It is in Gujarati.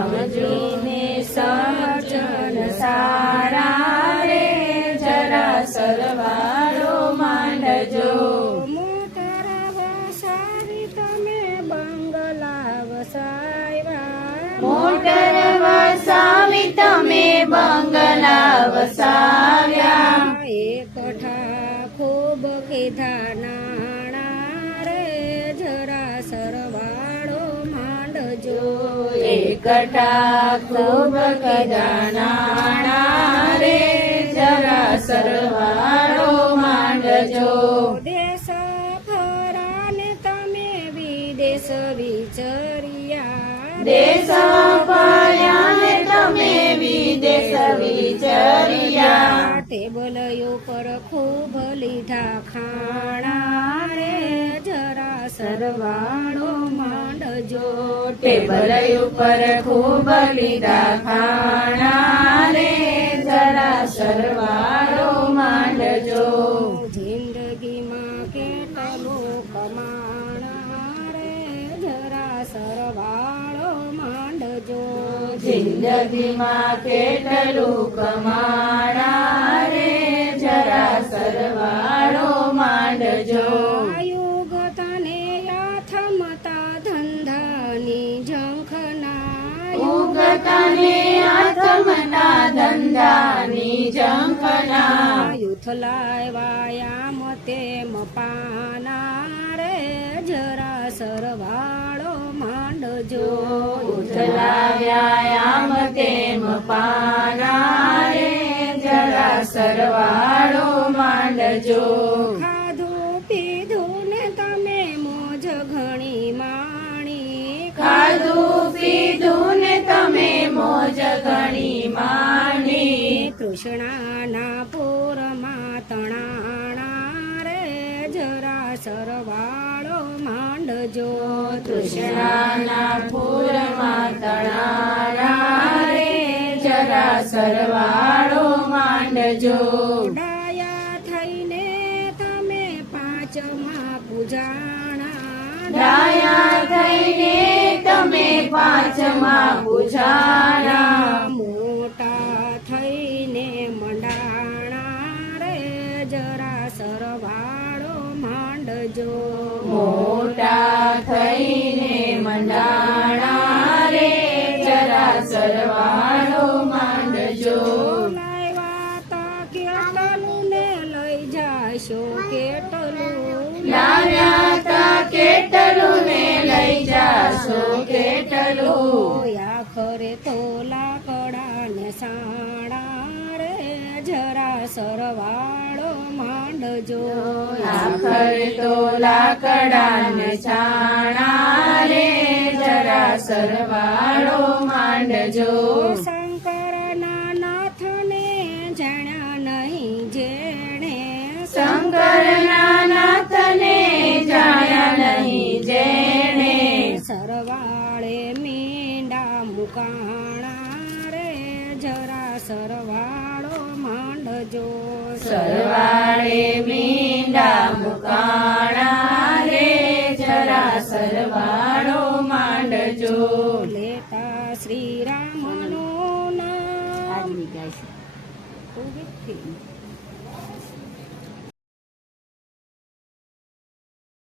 સમજીને સજ્જન સારા રે જરા સરવાળો માંડજો. મોટર વસાવી તમે બંગલા વસાવ્યા, મોટર વસાવી તમે બંગલા વસાવ્યા. એકઠા ખૂબ કીધા નાણા રે જરા સરવાળો માંડજો. એકઠા ખૂબ કીધા નાણા રે જરા સરવાળો માંડજો. દેશ ફરાને તમે વિદેશ વિચર્યા, દેશ ફર્યા ને તમે વિદેશ વિચર્યા. ટેબલ ઉપર ખૂબ લીધા ખાણા રે જરા સરવાળો માંડજો. ટેબલ ઉપર ખૂબ લીધા ખાણા રે જરા સરવાળો માંડજો. જિંદગીમાં કેટલું કમાણા રે જરા સરવાળો માંડજો. જિંદગીમાં કેટલું કમાણા રે જરા સરવાળો માંડજો. યુગ તને યાથમતા ધંધાની ઝંખના, ઉગતાને આથમતા ધંધાની ઝંખના. યુથલાય વાયામ તેમ પાના રે જરા સરવાળો માંડજો. ઉથલા વ્યાયામ તેમ પાના રે જરા સરવાળો માંડજો. ખાધું પીધું ને તમે મોજ ઘણી માણી, ખાધું પીધું ને તમે મોજ ઘણી માણી. તૃષ્ણાના પૂરમાં તણાણા રે જરા સરવાળો માંડજો. તૃષ્ણાના પૂરમાં તણારા રે જરા સરવાળો માંડજો. ડાયા થઈને તમે પાંચમા પૂજાણા, ડાયા થઈને તમે પાંચમા પૂજાણા. મોટા થઈને મંડાણા રે જરા સરવાળો માંડજો. મોટા થઈને મંડાણા રે જરા સરવાળો માંડજો. લાવ્યા તા કેટલું ને લઈ જાશો કેટલું, લાવ્યા તા કેટલું ને લઈ જાશો કેટલું. આખરે તો લાકડા ને સાણા રે જરા સરવાળો માંડજો. આખર તો લાકડા ને છાણા રે જરા સરવાળો માંડજો. શંકરના નાથને જાણ્યા નહીં જેણે, શંકરના નાથને જાણ્યા નહીં જેણે. સરવાળે મીંડા મુકાણા રે જરા સરવાળો માંડજો. સરવાળે મીંડા મુકાણા રે જરા સરવાળો માંડજો. લેતા શ્રી રામનું નામ.